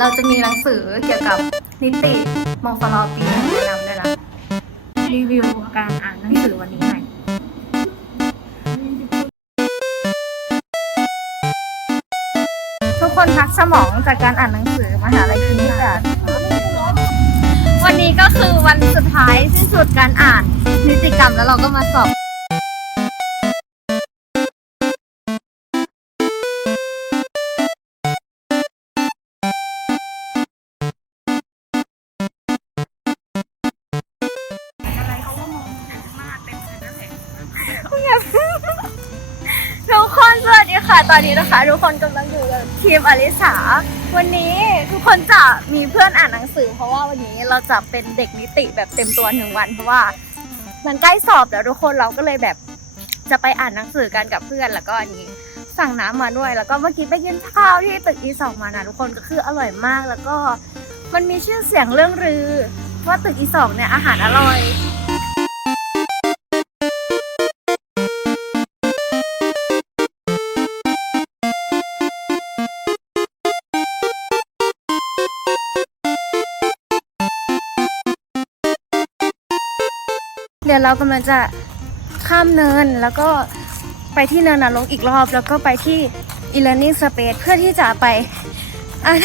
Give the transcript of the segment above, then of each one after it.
เราจะมีหนังสือเกี่ยวกับนิติมฟลปีนแนะนำด้วยนะรีวิวการอ่านหนังสือวันนี้หน่อยทุกคนพักสมองจากการอ่านหนังสือมหาลัยคณิตศาสตร์วันนี้ก็คือวันสุดท้ายสิ้นสุดการอ่านนิติกรรมแล้วเราก็มาสอบ คนสวัสดีค่ะ ตอนนี้นะคะ ทุกคนกำลังอยู่กับทีมอลิสาวันนี้ทุกคนจะมีเพื่อนอ่านหนังสือ เพราะว่าวันนี้เราจะเป็นเด็กนิติแบบเต็มตัวหนึ่งวัน เพราะว่ามันใกล้สอบแล้วทุกคนเราก็เลยแบบจะไปอ่านหนังสือกันกับเพื่อนแล้วก็อันนี้สั่งน้ำมาด้วย แล้วก็เมื่อกี้ไปกินข้าวที่ตึกอีสองมานะทุกคนก็คืออร่อยมากแล้วก็มันมีชื่อเสียงเรื่องลือว่าตึกอีสองเนี่ยอาหารอร่อย ดี๋ยวเรากำลังจะข้ามเนินแล้วก็ไปที่เนินนรกอีกรอบ แล้วก็ไปที่ e-learning space เพื่อที่จะไปอ่าน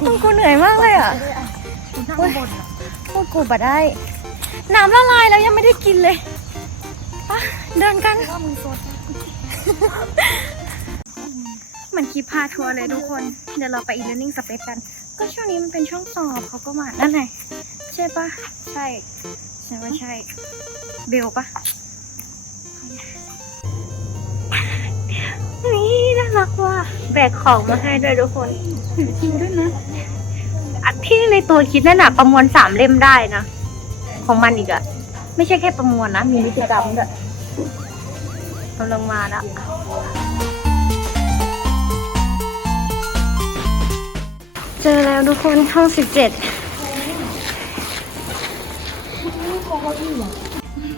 กูกูเหนื่อยมากเลยอะคุณข้างบนเหรอพวกกูบะได้ น้ำละลายแล้วยังไม่ได้กินเลยไปเดินกันว่ามึงโซดเหมือนคลิปพาทัวร์เลยทุกคน เดี๋ยวเราไป e-learning space กัน ก็ช่วงนี้มันเป็นช่วงสอบเขาก็มานั่นไงใช่ปะใช่ ใช่ว่าใช่ เบลปะนี่น่ารักว่ะแบกของมาให้ด้วยทุกคนจริงด้วยนะอันที่ในตัวคิดนั่นน่ะ ประมวลสามเล่มได้นะ ของมันอีกอะไม่ใช่แค่ประมวลนะ มีนิติกรรมด้วยกำลังมาแล้วเจอแล้วทุกคนห้องสิบเจ็ด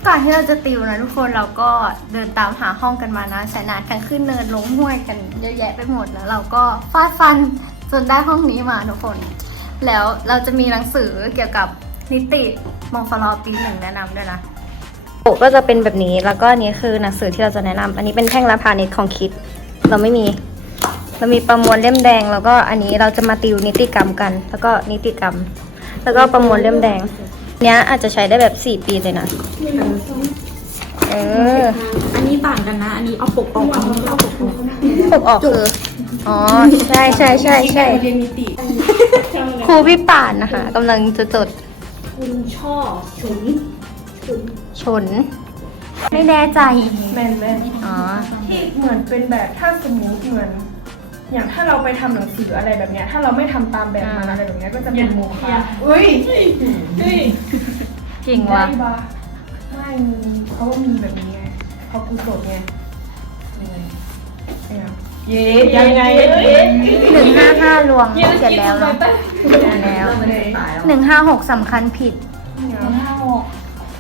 ก่อนที่เราจะติวนะทุกคนเราก็เดินตามหาห้องกันมานะชนะทั้งขึ้นเนินลงห้วยกันเยอะแยะไปหมดแล้วเราก็ฟาดฟันจนได้ห้องนี้มาทุกคน แล้วเราจะมีหนังสือเกี่ยวกับนิติมฟลปีหนึ่งแนะนำด้วยนะปกก็จะเป็นแบบนี้แล้วก็อันนี้คือหนังสือที่เราจะแนะนำอันนี้เป็นแท่งละพาณิชย์ของคิด เราไม่มี เรามีประมวลเล่มแดง แล้วก็อันนี้เราจะมาติวนิติกรรมกัน แล้วก็นิติกรรม แล้วก็ประมวลเล่มแดง เนี้ยอาจจะใช้ได้แบบสี่ปีเลยนะ เออ อันนี้ต่างกันนะ อันนี้เอาปกออกอันนี้เอาปกออกปกออกคือ อ๋อ ใช่ใช่ใช่ใช่เรียนนิติครูพี่ป่านนะคะกำลังจะจด คุณช่อฉุนชน ไม่แน่ใจ แม่นแม่นอ๋อ ที่เหมือนเป็นแบบถ้าสมมติเหมือน อย่างถ้าเราไปทำหนังสืออะไรแบบเนี้ย ถ้าเราไม่ทำตามแบบมันอะไรแบบเนี้ยก็จะเป็นโมฆะอุ้ยเฮ้ยจริงวะได้ปะไม่มีเขาว่ามีแบบนี้ไงเขากูสดไงยังไงเนี่ยเย้ยังไงเย้หนึ่งห้าห้าลวงเขียนแล้วเนาะเขียนแล้วเลยหนึ่งห้าหกสำคัญผิดห้าหก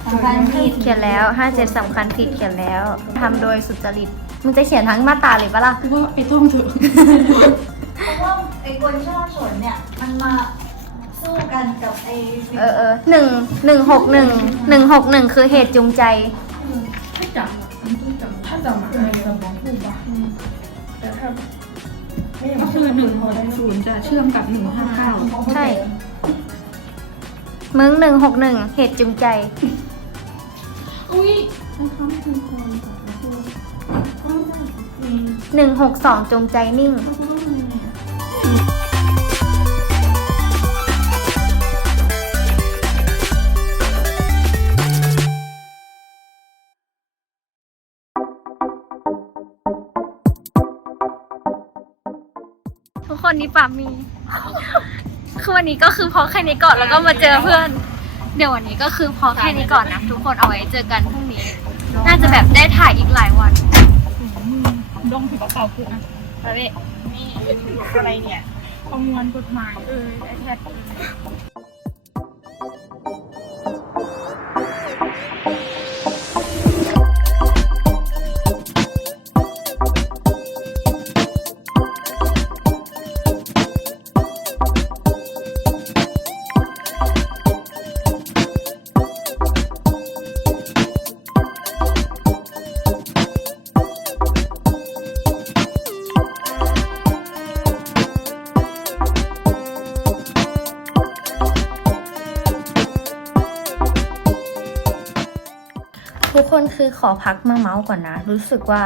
สำคัญผิดเขียนแล้วห้าเจ็ดสำคัญผิดเขียนแล้วทำโดยสุจริต มึงจะเขียนทั้งมาตราเลยปะล่ะกูว่าไปท่องเถอะเพราะว่าไอ้คนช่อฉนเนี่ย มันมาสู้กันกับไอ้เออเออหนึ่งหนึ่งหกหนึ่งหนึ่งหกหนึ่งคือเหตุจูงใจ ถ้าจับถ้าจับมาอะไรเราบอกพูดปะแต่ถ้าไม่อย่างก็คือหนึ่งหกศูนย์จะเชื่อมกับหนึ่งห้าเก้าใช่ มึงหนึ่งหกหนึ่งเหตุจูงใจ 162 จงใจนิ่ง ทุกคนนี่ป่ามี คือวันนี้ก็คือพอแค่นี้ก่อนแล้วก็มาเจอเพื่อน เดี๋ยววันนี้ก็คือพอแค่นี้ก่อนนะ ทุกคนเอาไว้เจอกันพรุ่งนี้ น่าจะแบบได้ถ่ายอีกหลายวัน ดงถือกระเป๋าคืออะไปเว้ยนี่อะไรเนี่ย ประมวลกฎหมายเออไอแพด ทุกคนคือขอพักมาเมาส์ก่อนนะ รู้สึกว่า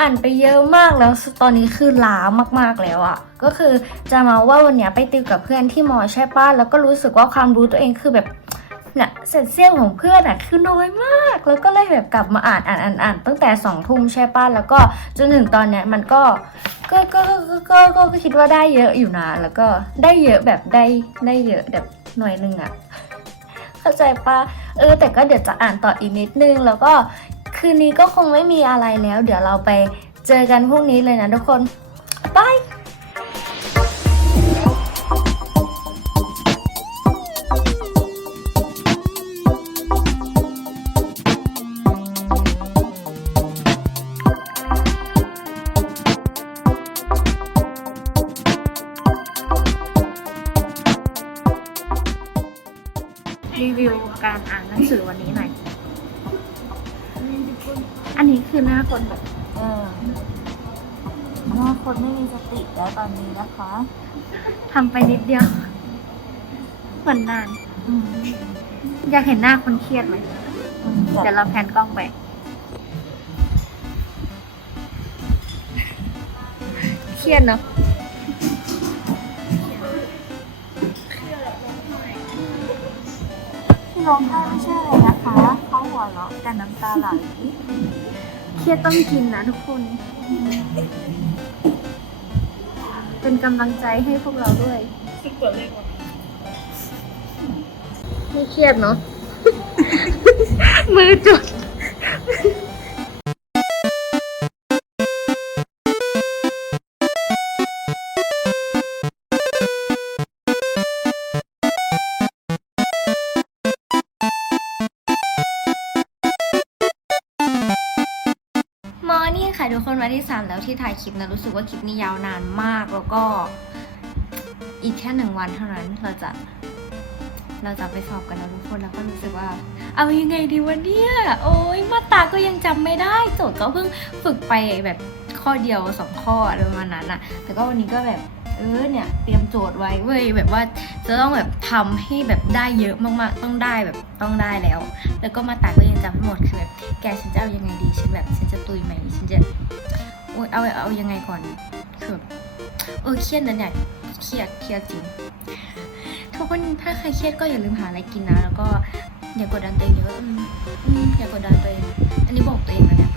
อ่านไปเยอะมากแล้วตอนนี้คือล้ามากๆแล้วอะ่ะ ก็คือจะมาว่าวันนี้ไปติวกับเพื่อนที่มอใช่ป้ะแล้วก็รู้สึกว่าความรู้ตัวเองคือแบบเนี่ยเศษเสี้ยวของเพื่อนอะคือน้อยมาก แล้วก็เลยแบบกลับมาอ่านอ่านอ่านอ่านตั้งแต่สองทุ่มใช่ป้ะแล้วก็จนถึงตอนเนี้ยมันก็ก็ก็ก็ก็ก็คิดว่าได้เยอะอยู่นะแล้วก็ได้เยอะแบบได้ได้เยอะแบบหน่อยหนึ่งอะ เข้าใจปะเออ แต่ก็เดี๋ยวจะอ่านต่ออีกนิดนึง แล้วก็คืนนี้ก็คงไม่มีอะไรแล้ว เดี๋ยวเราไปเจอกันพรุ่งนี้เลยนะทุกคนบาย การอ่านหนังสือวันนี้หน่อย อันนี้คือหน้าคนแบบเออหน้าคนไม่มีสติแล้วตอนนี้นะคะทำไปนิดเดียว เหมือนนาน อืมอยากเห็นหน้าคนเครียดไหมอืมเดี๋ยวเราแพนกล้องไป เครียดเนาะ ร้องไห้ไม่ใช่อะไรนะคะ เขาหัวเราะแต่น้ำตาไหลเครียดต้องกินนะทุกคน เป็นกำลังใจให้พวกเราด้วยไม่เครียดเนาะ มือจุด ค่ะทุกคนวันที่ 3 แล้วที่ถ่ายคลิปนะรู้สึกว่าคลิปนี้ยาวนานมากแล้วก็ อีกแค่หนึ่งวันเท่านั้นเราจะ เราจะไปสอบกันแล้วทุกคนแล้วก็รู้สึกว่า เอายังไงดีวะเนี่ยโอ้ยมาตาก็ยังจำไม่ได้โจทย์ก็เพิ่งฝึกไปแบบข้อเดียวสองข้อประมาณนั้นอะแต่ก็วันนี้ก็แบบ เออเนี่ยเตรียมโจทย์ไว้เว้ยแบบว่าจะต้องแบบทำให้แบบได้เยอะมากๆ ต้องได้แบบต้องได้แล้ว แล้วก็มาตราก็ยังจำไม่หมดคือแบบแกฉันจะเอายังไงดีฉันแบบฉันจะตุยไหมฉันจะโอ๊ยเอาเอายังไงก่อนคือแบบเออเครียดนะเนี่ยเครียดเครียดจริงทุกคนถ้าใครเครียดก็อย่าลืมหาอะไรกินนะ แล้วก็อย่ากดดันตัวเองเยอะอืมอืมอย่ากดดันตัวเอง อันนี้บอกตัวเองนะเนี่ย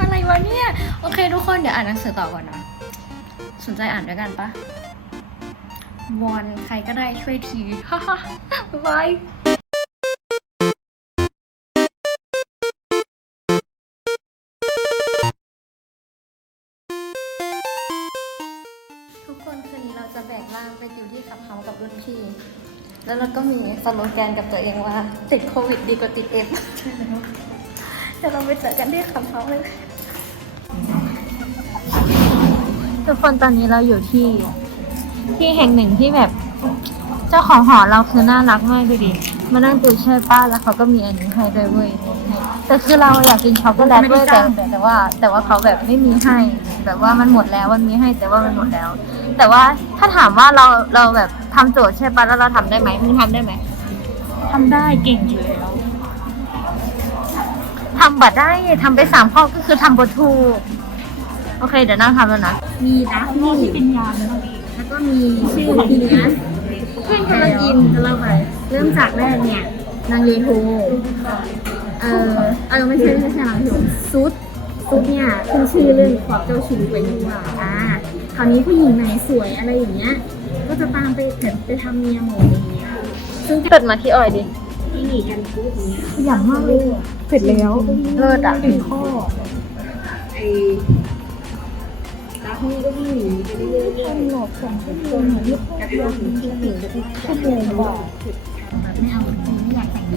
อะไรวะเนี่ย โอเคทุกคนเดี๋ยวอ่านหนังสือต่อก่อนนะ สนใจอ่านด้วยกันปะวอนใครก็ได้ช่วยทีฮ่าฮ่าบ๊ายบายทุกคนคืนนี้เราจะแบกร่างไปติวที่ขับเฮากับรุ่นพี่ แล้วเราก็มีสโลแกนกับตัวเองว่า ติดโควิดดีกว่าติดเอฟเดี๋ยวเราไปเจอกันที่ขับเฮาเลย ทุกคนตอนนี้เราอยู่ที่ที่แห่งหนึ่งที่แบบ เจ้าของหอเราคือน่ารักมากดูดิมานั่งติวเช่วยป้าแล้วเขาก็มีอันนี้ให้ด้วยเว้ยแต่คือเราอยากกินช็อกโกแลตด้วยแต่แต่แต่ว่า แต่ว่าเขาแบบไม่มีให้แบบว่ามันหมดแล้วมันมีให้แต่ว่ามันหมดแล้ว แต่ว่าถ้าถามว่าเราเราแบบทำโจทย์ใช่ปะแล้วเราทำได้ไหมมึงทำได้ไหมทำได้เก่งอยู่แล้วทำบัตรได้ทำไปสามข้อก็คือทำบทถูก โอเค เดี๋ยวนั่งทำแล้วนะ มีนะมีที่เป็นยามแล้วแล้วก็มีชื่อทีนะเพื่อนกำลังกินกำลังไปเริ่มจากแรกเนี่ย นางเยโฮเออเออไม่ใช่ไม่ใช่นางเยโฮซุดซุดเนี่ยขึ้นชื่อเรื่องความเจ้าชู้ไปทั่วอ่าคราวนี้ผู้หญิงไหนสวยอะไรอย่างเงี้ย ก็จะตามไปเกิดไปทำเมียหมดอย่างเงี้ยซึ่งเกิดมาที่ออยดิที่หนีกันปุ๊บเนี้ยอย่างมากเลยเสร็จแล้วเลิศอะหนึ่งข้อไอ นี่ก็นหนีไปเรื่อยๆตลกสองชั่วโมงเหมือนที่พ่อแล้วก็ถึงที่หนึ่งชั่วโมงกว่า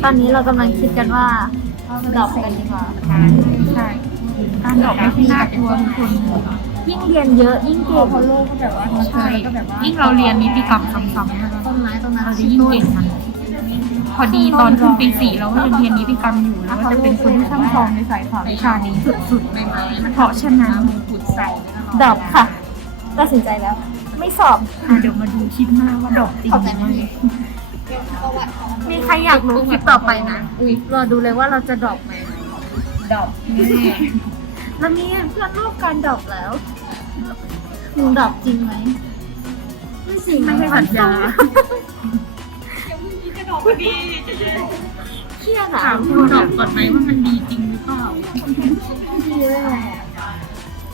ตอนนี้เรากำลังคิดกันว่าดอปกันดีกว่าใช่การดอกไม่ใช่น่ากลัวทุกคนยิ่งเรียนเยอะยิ่งเก่งพอโลกก็แบบว่าใช่ก็แบบว่ายิ่งเราเรียนนิติกรรมซ้ำๆต้นไม้ต้นไม้เราจะยิ่งเก่งมันพอดีตอนขึ้นปีสี่เราก็ยังเรียนนิติกรรมอยู่แล้วก็จะเป็นคนที่ช่ำชองในสายข่าววิชานี้สุดๆเลยเพราะฉะนั้นด รอปค่ะตัดสินใจแล้ว ไม่สอบอะเดี๋ยวมาดูคลิปหน้าว่าดอกจริงไหมมีใครอยากรู้คลิปต่อไปนะ อุ้ยรอดูเลยว่าเราจะดรอปไหมดอกนี่แล้วนี่เพื่อนร่วมการดรอปแล้วหนูดรอปจริงไหมไม่จริงไม่ใช่สัญญาเครียดอะถามคุณดอกก่อนไหมว่ามันดีจริงหรือเปล่า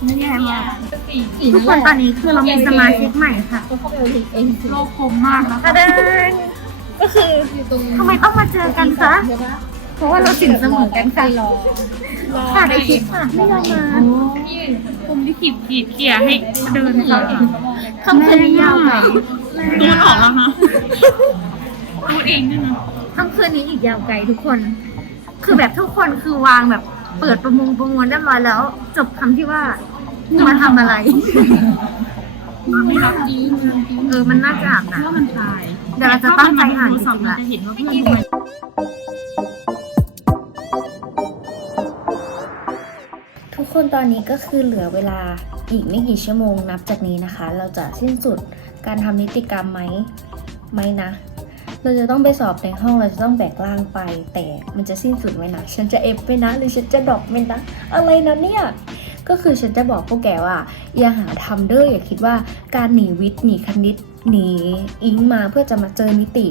ไม่แย่มากทุกคนตอนนี้คือเรามีสมาชิกใหม่ค่ะก็เข้าไปเอาเองโลกคมมากนะคะกระเด็นก็คือทำไมต้องมาเจอกันคะเพราะว่าเราสินเสมอกันค่ะค่ะในคลิปค่ะไม่ยอมมาคุมที่ขีดขีดเขี่ยให้เดินค่ะคำคืนนี้ยาวไหมตูนออกแล้วคะพูดเองด้วยนะคำคืนนี้อีกยาวไกลทุกคน คือแบบทุกคนคือวางแบบเปิดประมงประมวลเรียบร้อยแล้ว จบคำที่ว่า มาทำอะไร ไม่รับจริงเออมันน่าจะอาบเพนะราะว่ามันตายเดี๋ยวเราจะตั้งใจอ่านจสอบริงๆเราละ จะเห็นว่าเพื่อนทำไมทุกคนตอนนี้ก็คือเหลือเวลาอีกไม่กี่ชั่วโมงนับจากนี้นะคะ เราจะสิ้นสุดการทำนิติกรรมไหมไม่นะ เราจะต้องไปสอบในห้องเราจะต้องแบกร่างไป แต่มันจะสิ้นสุดไหมนะ ฉันจะเอฟไปนะ หรือฉันจะดรอกไปนะ อะไรนะเนี่ย ก็คือฉันจะบอกพวกแกว่า อย่าหาทำเด้ออย่าคิดว่าการหนีวิทย์หนีคณิตหนีอิงมาเพื่อจะมาเจอนิติ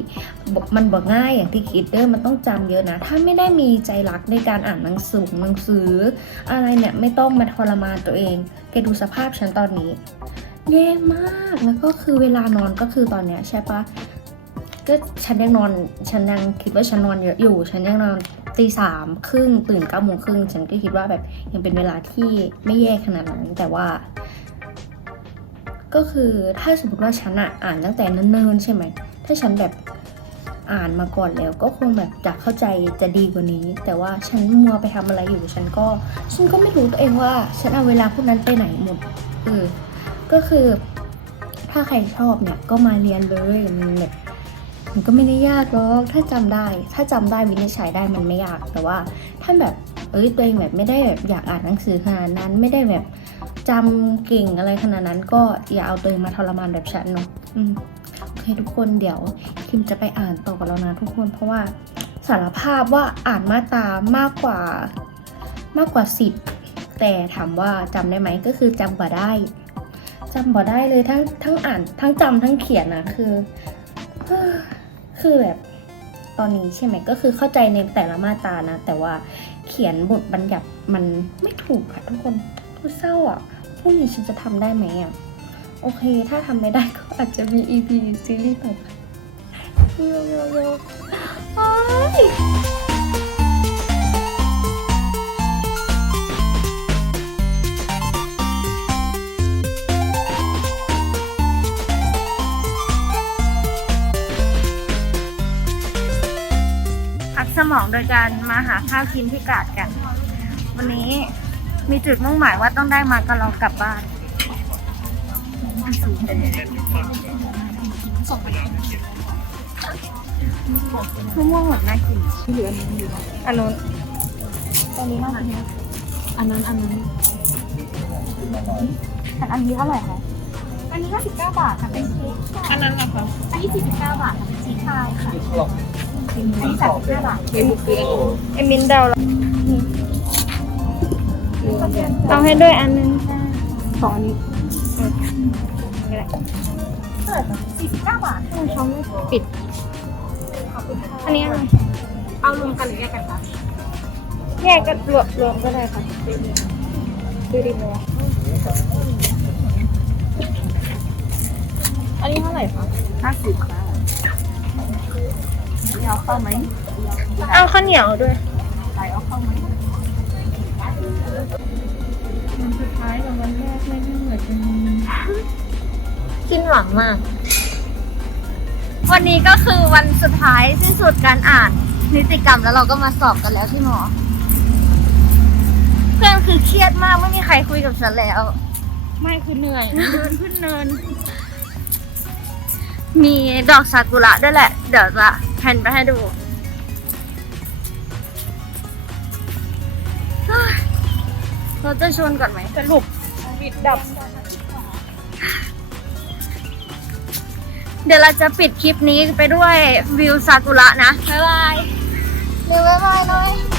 บอกมันบอกง่ายอย่างที่คิดเด้อมันต้องจำเยอะนะ ถ้าไม่ได้มีใจรักในการอ่านหนังสือหนังสือ อะไรเนี่ยไม่ต้องมาทรมานตัวเองแกดูสภาพฉันตอนนี้แย่มากแล้วก็คือเวลานอนก็คือตอนเนี้ยใช่ปะก็ฉันยังนอน ฉันยังคิดว่าฉันนอนเยอะอยู่ ฉันยังนอน ตีสามครึ่งตื่นเก้าโมงครึ่งฉันก็คิดว่าแบบยังเป็นเวลาที่ไม่แย่ขนาดนั้น แต่ว่า ก็คือถ้าสมมติว่าฉันอะอ่านตั้งแต่เนิ่นๆใช่ไหมถ้าฉันแบบอ่านมาก่อนแล้วก็คงแบบจะเข้าใจจะดีกว่านี้ แต่ว่าฉันมัวไปทำอะไรอยู่ฉันก็ ฉันก็ไม่รู้ตัวเองว่าฉันเอาเวลาพวกนั้นไปไหนหมดเออก็คือ ถ้าใครชอบเนี่ยก็มาเรียนเลยมันแบบ มันก็ไม่ได้ยากหรอกถ้าจำได้ ถ้าจำได้วินิจฉัยได้มันไม่ยาก แต่ว่าถ้าแบบเอ้ยตัวเองแบบไม่ได้แบบอยากอ่านหนังสือขนาดนั้นไม่ได้แบบจำเก่งอะไรขนาดนั้น ก็อย่าเอาตัวเองมาทรมานแบบฉันเนาะอืมโอเคทุกคนเดี๋ยวคิมจะไปอ่านต่อกันแล้วนะทุกคนเพราะว่าสารภาพว่าอ่านมาตามากกว่ามากกว่าสิบแต่ถามว่าจำได้ไหมก็คือจำบ่ได้จำบ่ได้เลยทั้งทั้งอ่านทั้งจำทั้งเขียนนะคือ คือแบบตอนนี้ใช่ไหมก็คือเข้าใจในแต่ละมาตรานะ แต่ว่าเขียนบทบัญญัติมันไม่ถูกค่ะทุกคนทุกเศร้าอะพรุ่งนี้ฉันจะทำได้ไหมอะโอเค ถ้าทำไม่ได้ก็อาจจะมี EP ซีรีส์ต่อไปโยโยโยโอ้ย สมองโดยการมาหาข้าวกินที่กาดกัน วันนี้มีจุดมุ่งหมายว่าต้องได้มากะลอกลับบ้านมะม่วงหมดน่ากินที่เหลือนี้อยู่อันนู้นตรงนี้น่ากินอันนั้นอันนั้นแต่อันนี้เท่าไหร่คะอันนี้59บาทค่ะเป็นเค้กอันนั้นแหละค่ะอันนี้49บาทค่ะเป็นชีสพายค่ะ อันนี้35บาทเอมินเดาเอาให้ด้วยอันนึงสองอันนี้นี่แหละเท่าไหร่คะ49บาทเขาไม่ปิด อันนี้อะไรเอารวมกันหรือแยกกันคะแยกกันรวมรวมก็ได้ค่ะดูดีไหมอันนี้เท่าไหร่คะห้าสิบค่ะ เอาข้าวไหมเอาข้าวเหนียวด้วยใส่เอาเข้าไหมวันสุดท้ายกับวันแรกไม่ได้เหมือนกันสิ้นหวังมาก วันนี้ก็คือวันสุดท้ายสิ้นสุดการอ่าน นิติกรรมแล้วเราก็มาสอบกันแล้วที่หมอ เพื่อนคือเครียดมากไม่มีใครคุยกับฉันแล้ว ไม่คือเหนื่อยเดินขึ้นเนิน มีดอกซากุระด้วยแหละ เดี๋ยวจะแผ่นไปให้ดู เราจะชวนก่อนไหมสรุปปิดดับ เดี๋ยวเราจะปิดคลิปนี้ไปด้วยวิวซากุระนะ บ๊ายบายเดี๋ยวบ๊ายบายหน่อย